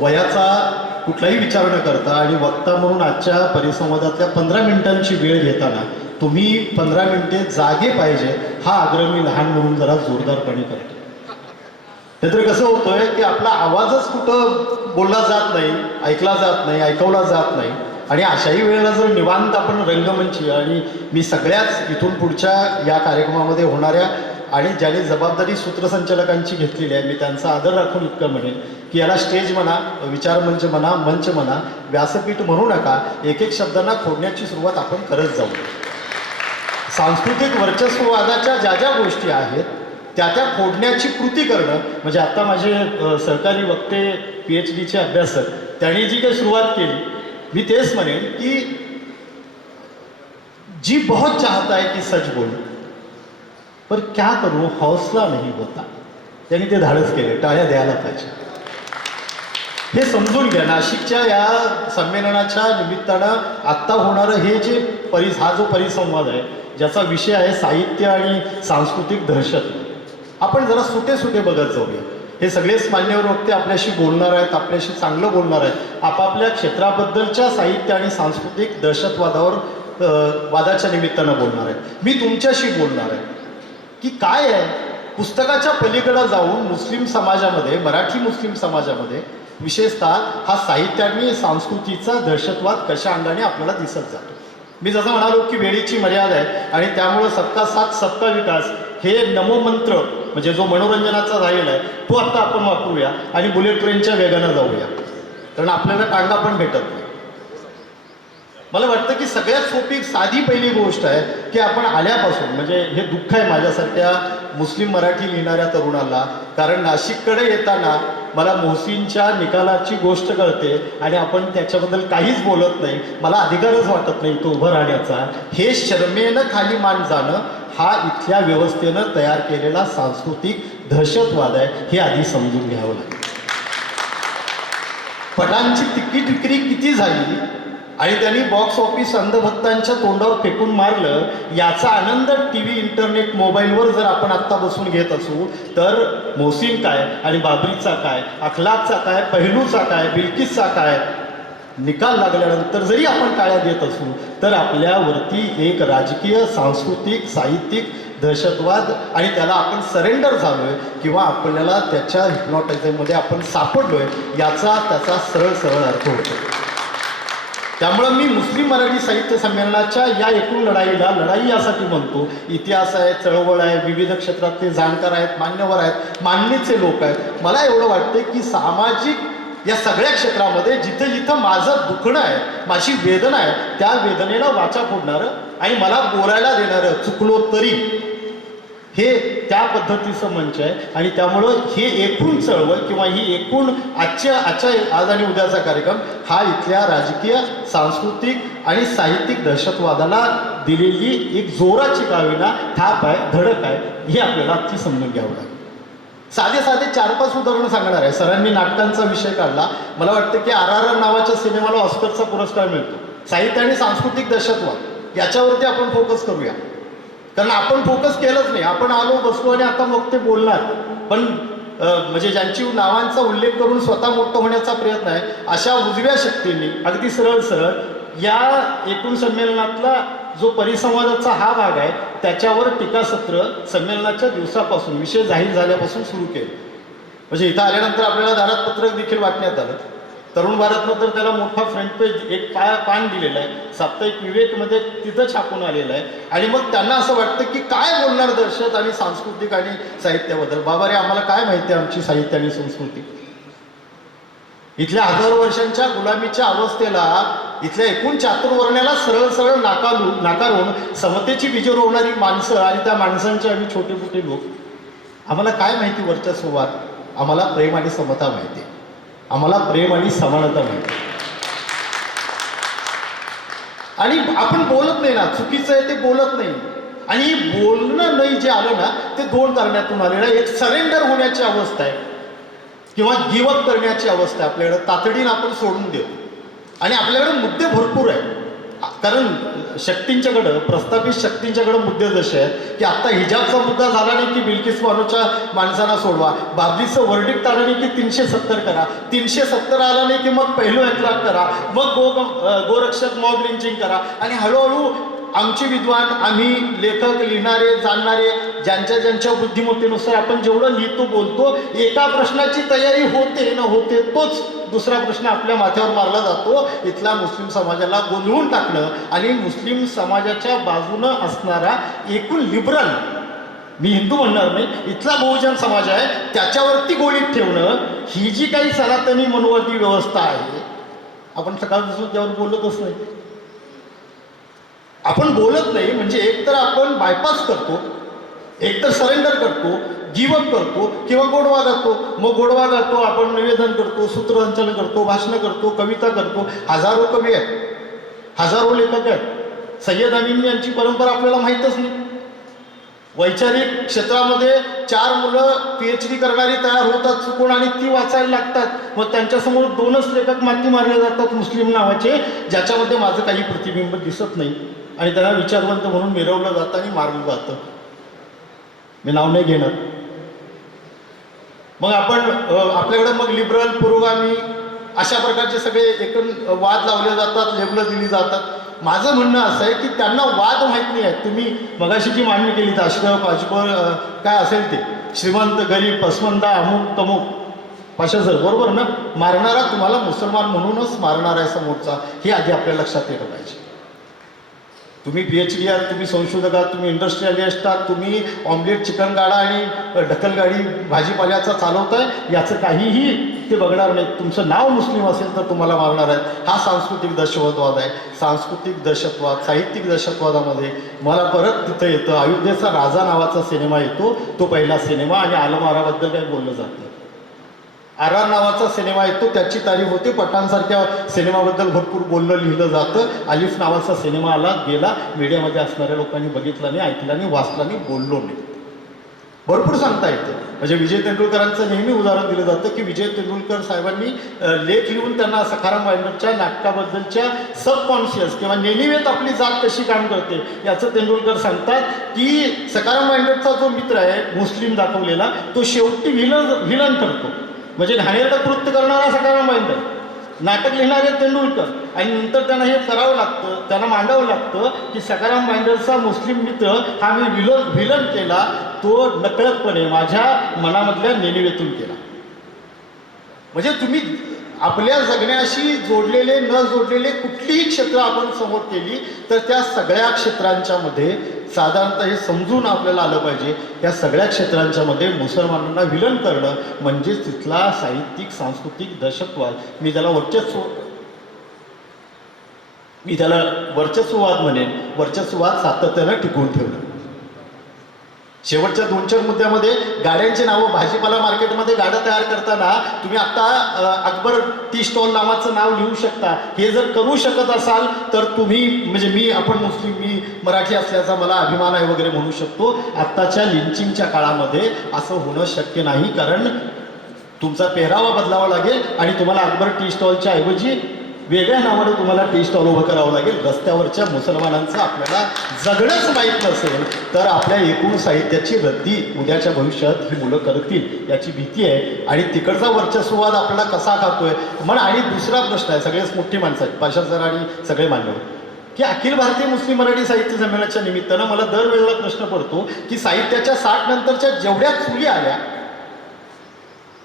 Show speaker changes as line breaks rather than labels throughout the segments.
वयाचा कुठलाही विचार न करता आणि वक्ता म्हणून आजच्या परिसंवादातल्या पंधरा मिनिटांची वेळ घेताना तुम्ही पंधरा मिनिटे जागे पाहिजे हा आग्रह मी लहान म्हणून जरा जोरदारपणे करतो. नाहीतर कसं होतंय की आपला आवाजच कुठं बोलला जात नाही ऐकला जात नाही ऐकवला जात नाही. आणि अशाही वेळेला जर निवांत आपण रंगमंची आणि मी सगळ्याच इथून पुढच्या या कार्यक्रमामध्ये होणाऱ्या आणि ज्याने जबाबदारी सूत्रसंचालकांची घेतलेली आहे मी त्यांचा आदर राखून इतकं म्हणेन की याला स्टेज म्हणा विचार मंच म्हणा मंच म्हणा व्यासपीठ म्हणू नका एक एक शब्दांना खोडण्याची सुरुवात आपण करत जाऊ. सांस्कृतिक वर्चस्ववादाच्या ज्या ज्या गोष्टी आहेत त्या त्या फोडण्याची कृती करणं म्हणजे आता माझे सरकारी वक्ते पी एच डीचे अभ्यासक त्यांनी जी काही सुरुवात केली मी तेच म्हणेन की जी बहुत चाहता है कि सच बोलूं पर क्या करू? हौसला नाही होता। त्यांनी ते धाडस केले टाळ्या द्यायला पाहिजे. हे समजून घ्या नाशिकच्या या संमेलनाच्या निमित्तानं आत्ता होणारं हे जे परि हा जो परिसंवाद आहे ज्याचा विषय आहे साहित्य आणि सांस्कृतिक दहशत. आपण जरा सुटे सुटे बघत जाऊया. हे सगळेच मान्यवर वक्ते आपल्याशी बोलणार आहेत आपल्याशी चांगलं बोलणार आहेत. आपापल्या क्षेत्राबद्दलच्या साहित्य आणि सांस्कृतिक दहशतवादावर वादाच्या निमित्तानं बोलणार आहेत. मी तुमच्याशी बोलणार आहे. की काय आहे? पुस्तकाच्या पलीकडं जाऊन मुस्लिम समाजामध्ये मराठी मुस्लिम समाजामध्ये विशेषतः हा साहित्य आणि संस्कृतीचा दहशतवाद कशा अंगाने आपल्याला दिसत जातो? मी जसं म्हणालो की वेळेची मर्यादा आहे आणि त्यामुळं सबका साथ सबका विकास हे नमोमंत्र म्हणजे जो मनोरंजनाचा झालेला आहे तो आत्ता आपण वापरूया आणि बुलेट ट्रेनच्या वेगानं जाऊया. कारण आपल्याला टांगा पण भेटत नाही. मला वाटतं की सगळ्यात सोपी साधी पहिली गोष्ट आहे की आपण आल्यापासून म्हणजे हे दुःख आहे माझ्यासारख्या मुस्लिम मराठी लिहिणाऱ्या तरुणाला कारण नाशिककडे येताना मला मोहसीनच्या निकालाची गोष्ट कळते आणि आपण त्याच्याबद्दल काहीच बोलत नाही. मला अधिकारच वाटत नाही तो उभं राहण्याचा. हे शर्मेनं खाली मान जाणं हा इथल्या व्यवस्थेनं तयार केलेला सांस्कृतिक दहशतवाद आहे हे आधी समजून घ्यावं लागेल. पटांची तिकीट विक्री किती झाली? आणि त्यांनी बॉक्स ऑफिस अंधभक्तांच्या तोंडावर फेकून मारलं याचा आनंद टी व्ही इंटरनेट मोबाईलवर जर आपण आत्ता बसून घेत असू तर मोहसिन काय आणि बाबरीचा काय अखलाकचा काय पहिलूचा काय बिल्किसचा काय निकाल लागल्यानंतर जरी आपण काळ्या देत असू तर आपल्यावरती एक राजकीय सांस्कृतिक साहित्यिक दहशतवाद आणि त्याला आपण सरेंडर झालोय किंवा आपल्याला त्याच्या हिप्नॉटायझरमध्ये आपण सापडलोय याचा त्याचा सरळ सरळ अर्थ होतो. त्यामुळं मी मुस्लिम मराठी साहित्य संमेलनाच्या या एकूण लढाईला लढाई यासाठी म्हणतो. इतिहास आहे चळवळ आहे विविध क्षेत्रातले जाणकार आहेत मान्यवर आहेत मान्यचे लोक आहेत. मला एवढं वाटते की सामाजिक या सगळ्या क्षेत्रामध्ये जिथं जिथं माझं दुखणं आहे माझी वेदना आहे त्या वेदनेला वाचा फोडणारं आणि मला बोलायला देणारं चुकलो तरी हे त्या पद्धतीचं मंच आहे. आणि त्यामुळं हे एकूण चळवळ किंवा ही एकूण आजच्या आजच्या आज आणि उद्याचा कार्यक्रम हा इथल्या राजकीय सांस्कृतिक आणि साहित्यिक दहशतवादाला दिलेली एक जोराची काविना थाप आहे धडक आहे हे आपल्याला आजची समजून घ्यावं लागेल. साधे साधे चार पाच उदाहरणं सांगणार आहे. सरांनी नाटकांचा विषय काढला. मला वाटतं की आर आर आर नावाच्या सिनेमाला ऑस्करचा पुरस्कार मिळतो. साहित्य आणि सांस्कृतिक दहशतवाद याच्यावरती आपण फोकस करूया. कारण आपण फोकस केलंच नाही. आपण आलो बसलो आणि आता मग ते बोलणार. पण म्हणजे ज्यांची नावांचा उल्लेख करून स्वतः मोठं होण्याचा प्रयत्न आहे अशा उजव्या शक्तींनी अगदी सरळ सरळ या एकूण संमेलनातला जो परिसंवादाचा हा भाग आहे त्याच्यावर टीकासत्र संमेलनाच्या दिवसापासून विषय जाहीर झाल्यापासून सुरू केलं. म्हणजे इथं आल्यानंतर आपल्याला दारात पत्रक देखील वाटण्यात आलं. तरुण भारतनं तर त्याला मोठा फ्रंट पेज एक पा पान दिलेलं आहे. साप्ताहिक विवेकमध्ये तिथं छापून आलेलं आहे. आणि मग त्यांना असं वाटतं की काय बोलणार दर्शक आणि सांस्कृतिक आणि साहित्याबद्दल? बाबा रे आम्हाला काय माहिती आहे आमची साहित्य आणि संस्कृती? इथल्या हजारो वर्षांच्या गुलामीच्या अवस्थेला इथल्या एकूण चातुर्वर्ण्याला सरळ सरळ नाकारू नाकारून समतेची बीजं रोवणारी माणसं आणि त्या माणसांचे आम्ही छोटे मोठे लोक. आम्हाला काय माहिती वरच्या सुवात आम्हाला प्रेम आणि समता माहिती आहे. आम्हाला प्रेम आणि समानता मिळते. आणि आपण बोलत नाही ना चुकीचं आहे ते बोलत नाही. आणि बोलणं नाही जे आलं ना ते दोन कारणातून आलेलं एक सरेंडर होण्याची अवस्था आहे किंवा गिवअप करण्याची अवस्था आहे. आपल्याकडं तातडीनं आपण सोडून देऊ. आणि आपल्याकडे मुद्दे भरपूर आहे कारण शक्तींच्याकडं प्रस्थापित शक्तींच्याकडं मुद्दे जसे आहेत की आता हिजाबचा मुद्दा झाला नाही की बिल्किस बानूच्या माणसांना सोडवा. बाबलीचं वर्डिक्ट आलं नाही की तीनशे सत्तर करा. तीनशे सत्तर आला नाही की मग पहिलं एकलाख करा. मग गो गोरक्षक मॉब लिंचिंग करा. आणि हळूहळू आमचे विद्वान आम्ही लेखक लिहिणारे जाणणारे ज्यांच्या ज्यांच्या बुद्धिमत्तेनुसार आपण जेवढं लिहितो बोलतो एका प्रश्नाची तयारी होते न होते तोच दुसरा प्रश्न आपल्या माथ्यावर मारला जातो. इथला मुस्लिम समाजाला गोंधळून टाकणं आणि मुस्लिम समाजाच्या बाजूनं असणारा एकूण लिबरल मी हिंदू म्हणणार नाही इथला बहुजन समाज आहे त्याच्यावरती गोळीत ठेवणं ही जी काही सनातनी मनोवरती व्यवस्था आहे आपण सकाळपासून त्यावर बोलतच नाही. आपण बोलत नाही म्हणजे एक तर आपण बायपास करतो एक तर सरेंडर करतो गिवअप करतो किंवा गोडवा गातो मग गोडवा गातो आपण निवेदन करतो सूत्रसंचलन करतो भाषणं करतो कविता करतो. हजारो कवी आहेत. हजारो लेखक आहेत. सय्यद अमीन यांची परंपरा आपल्याला माहीतच नाही. वैचारिक क्षेत्रामध्ये चार मुलं पी एच डी करणारी तयार होतात चुकून आणि ती वाचायला लागतात. मग त्यांच्यासमोर दोनच लेखक माती मारले जातात मुस्लिम नावाचे ज्याच्यामध्ये माझं काही प्रतिबिंब दिसत नाही. आणि त्यांना विचारवंत म्हणून मिरवलं जातं आणि मारलं जातं. मी नाव नाही घेणार. मग आपण आपल्याकडं आपल्याकडे मग लिबरल पुरोगामी अशा प्रकारचे सगळे एकूण वाद लावले जातात लेबलं दिली जातात. माझं म्हणणं असं आहे की त्यांना वाद माहीत नाही आहे तुम्ही मगाशी जी मांडणी केली तर अशरफ अजबर काय असेल ते? श्रीमंत गरीब पसमंदा अमुक तमुक. पाशा सर बरोबर ना? मारणारा तुम्हाला मुसलमान म्हणूनच मारणार आहे समोरचा. हे आधी आपल्या लक्षात येणं पाहिजे. तुम्ही पी एच डी आहात तुम्ही संशोधक आहात तुम्ही इंडस्ट्रियलिस्ट आहात तुम्ही ऑमलेट चिकन गाडा आणि ढकलगाडी भाजीपाल्याचा चालवताय याचं काहीही ते बघणार नाही तुमचं नाव मुस्लिम असेल तर तुम्हाला मारणार आहेत. हा सांस्कृतिक दहशतवाद आहे. सांस्कृतिक दहशतवाद साहित्यिक दहशतवादामध्ये मला परत तिथं येतं. अयोध्येचा राजा नावाचा सिनेमा येतो. तो पहिला सिनेमा आणि आलमाराबद्दल काही बोललं जातं आर आर नावाचा सिनेमा येतो त्याची तारीफ होते. पठाणसारख्या सिनेमाबद्दल भरपूर बोललं लिहिलं जातं. आलिफ नावाचा सिनेमा आला गेला. मीडियामध्ये असणाऱ्या लोकांनी बघितला नाही ऐकला नाही वाचला नाही बोललो नाही. भरपूर सांगता येतं. म्हणजे विजय तेंडुलकरांचं नेहमी उदाहरण दिलं जातं की विजय तेंडुलकर साहेबांनी लेख लिहून त्यांना सखाराम वायनरच्या नाटकाबद्दलच्या सबकॉन्शियस किंवा नेनिवेत आपली जात कशी काम करते याचं तेंडुलकर सांगतात की सखाराम वायनरचा जो मित्र आहे मुस्लिम दाखवलेला तो शेवटी विलन विलन ठरतो म्हणजे घाणेरडं कृत्य करणारा सखाराम वायनर नाटक लिहिणारे तेंडुलकर आणि नंतर त्यांना हे करावं लागतं त्यांना मांडावं लागतं की सकाराम बांडरचा मुस्लिम मित्र हा मी विलन विलन केला तो नकळतपणे माझ्या मनामधल्या नेणिवेतून केला. म्हणजे तुम्ही आपल्या जगण्याशी जोडलेले न जोडलेले कुठलीही क्षेत्र आपण समोर केली तर त्या सगळ्या क्षेत्रांच्या मध्ये साधारणतः हे समजून आपल्याला आलं पाहिजे या सगळ्या क्षेत्रांच्या मध्ये मुसलमानांना विलन करणं म्हणजे तिथला साहित्यिक सांस्कृतिक दहशतवाद. मी त्याला वर्चस्व मी त्याला वर्चस्ववाद म्हणेन. वर्चस्ववाद सातत्यानं टिकून ठेवलं शेवटच्या दोन चार मुद्द्यामध्ये गाड्यांची नावं भाजीपाला मार्केटमध्ये गाड्या तयार करताना तुम्ही आता अकबर टी स्टॉल नावाचं नाव लिहू शकता. हे जर करू शकत असाल तर तुम्ही म्हणजे मी आपण मुस्लिम मी मराठी असल्याचा मला अभिमान आहे वगैरे म्हणू शकतो. आत्ताच्या लिंचिंगच्या काळामध्ये असं होणं शक्य नाही कारण तुमचा पेहरावा बदलावा लागेल आणि तुम्हाला अकबर टी स्टॉलच्या ऐवजी वेगळ्या नावाने तुम्हाला टी स्टॉल उभं करावं लागेल. रस्त्यावरच्या मुसलमानांचं आपल्याला जगणंच माहीत नसेल तर आपल्या एकूण साहित्याची रद्दी उद्याच्या भविष्यात ही मुलं करतील याची भीती आहे. आणि तिकडचा वर्चस्ववाद आपल्याला कसा खातोय? म्हण आणि दुसरा प्रश्न आहे सगळेच मोठी माणसं आहेत. पाशा सर आणि सगळे मान्यवर. की अखिल भारतीय मुस्लिम मराठी साहित्य संमेलनाच्या निमित्तानं मला दरवेळेला प्रश्न पडतो की साहित्याच्या साठ नंतरच्या जेवढ्या चुली आल्या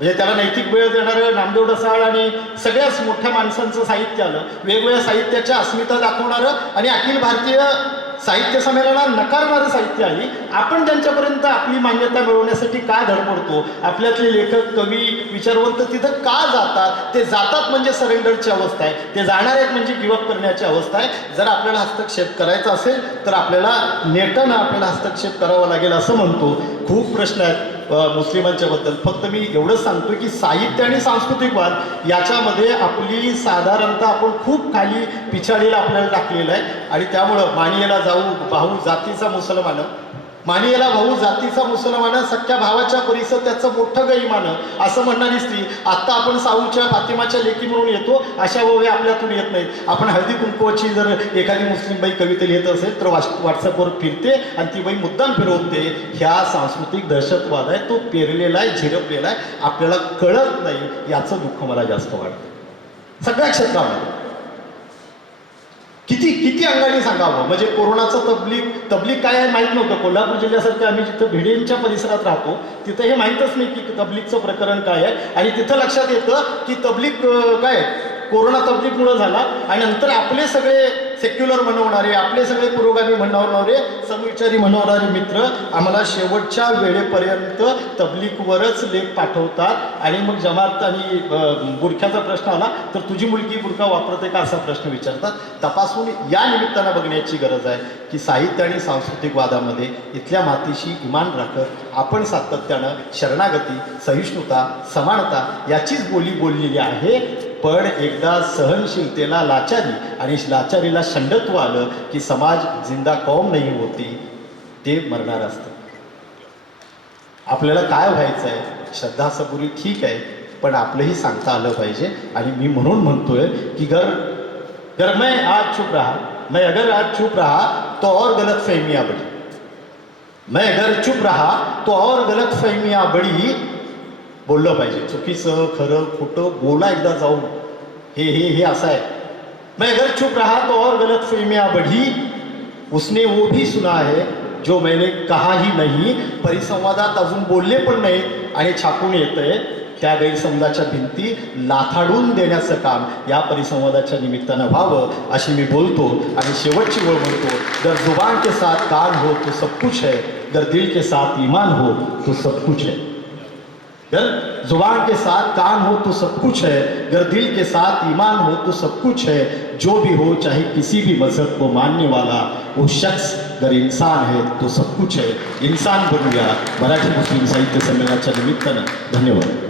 म्हणजे त्याला नैतिक वेळ देणारं नामदेव डसाळ आणि सगळ्याच मोठ्या माणसांचं साहित्य आलं. वेगवेगळ्या साहित्याच्या अस्मिता दाखवणारं आणि अखिल भारतीय साहित्य संमेलनाला नकारणारं साहित्य आली आपण त्यांच्यापर्यंत आपली मान्यता मिळवण्यासाठी का धडपडतो? आपल्यातले लेखक कवी विचारवंत तिथं का जातात? ते जातात म्हणजे सरेंडरची अवस्था आहे. ते जाणार आहेत म्हणजे गिवअप करण्याची अवस्था आहे. जर आपल्याला हस्तक्षेप करायचा असेल तर आपल्याला नेटानं आपल्याला हस्तक्षेप करावा लागेल असं म्हणतो. खूप प्रश्न आहेत. मुस्लिमांच्या बद्दल फक्त मी एवढंच सांगतो की साहित्य आणि सांस्कृतिक वाद याच्यामध्ये आपली साधारणतः आपण खूप खाली पिछाडीला आपल्याला टाकलेलं आहे. आणि त्यामुळं मानियला जाऊ भाऊ जातीचा मुसलमान मानियाला भाऊ जातीचा मुसलमान सख्या भावाच्या परिसर त्याचं मोठं गैमान असं म्हणणारी स्त्री आत्ता आपण साऊच्या फातिमाच्या लेखी म्हणून येतो अशा ओव्या आपल्यातून येत नाहीत. आपण हळदी कुंकवाची जर एखादी मुस्लिम बाई कविता लिहित असेल तर व्हॉट्सअपवर फिरते आणि ती बाई मुद्दाम फिरवते ह्या सांस्कृतिक दहशतवाद आहे तो पेरलेला आहे झिरपलेला आहे आपल्याला कळत नाही याचं दुःख मला जास्त वाटतं. सगळ्या क्षेत्रामध्ये. किती किती अंगाने सांगावं? म्हणजे कोरोनाचं तबलीग तबलीग काय आहे माहीत नव्हतं. कोल्हापूर जिल्ह्यासारखं आम्ही जिथं भिडेंच्या परिसरात राहतो तिथं हे माहीतच नाही की तबलीगचं प्रकरण काय आहे. आणि तिथं लक्षात येतं की तबलीग काय कोरोना तबलीगमुळं झाला आणि नंतर आपले सगळे सेक्युलर म्हणवणारे आपले सगळे पुरोगामी म्हणणारे समविचारी म्हणवणारे मित्र आम्हाला शेवटच्या वेळेपर्यंत तबलीकवरच लेख पाठवतात. आणि मग जमात आणि बुरख्याचा प्रश्न आला तर तुझी मुलगी बुरखा वापरते का असा प्रश्न विचारतात. तपासून या निमित्तानं बघण्याची गरज आहे की साहित्य आणि सांस्कृतिक वादामध्ये इथल्या मातीशी इमान राखत आपण सातत्यानं शरणागती सहिष्णुता समानता याचीच बोली बोललेली आहे. पण एकदा सहनशीलतेला लाचारी आणि लाचारीला शंडत्व आलं की समाज जिंदा कौम नाही होती ते मरणार असतं. आपल्याला काय व्हायचं आहे श्रद्धा सपुरी ठीक आहे पण आपलंही सांगता आलं पाहिजे. आणि मी म्हणून म्हणतोय की घर घर मैं आज चुप रहा मैं अगर आज चुप रहा तो और गलत फहमिया बढ़ी मैं अगर चुप रहा तो और गलत फहमिया बढ़ी बोललं पाहिजे. चुकीचं खरं खोटं बोला एकदा जाऊन. हे हे हे असं आहे. मैं अगर चुप रहा तो और गलत फहमियाँ बढ़ी. उसने वो भी सुना है जो मैंने कहा ही नाही. परिसंवादात अजून बोलले पण नाहीत. आणि छापून येतंय त्या गैरसमजाच्या भिंती लाथाडून देण्याचं काम या परिसंवादाच्या निमित्तानं व्हावं अशी मी बोलतो आणि शेवटची ओळ म्हणतो. जर जुबान के साथ कान हो तो सब कुछ है. जर दिल के साथ ईमान हो तो सब कुछ है. अगर ज़ुबान के साथ कान हो तो सब कुछ है, अगर दिल के साथ ईमान हो तो सब कुछ है। जो भी हो, चाहे किसी भी मज़हब को मानने वाला, वो शख्स अगर इंसान है तो सब कुछ है। इंसान बन गया। मराठी मुस्लिम साहित्य संमेलनाच्या निमित्तानं। धन्यवाद।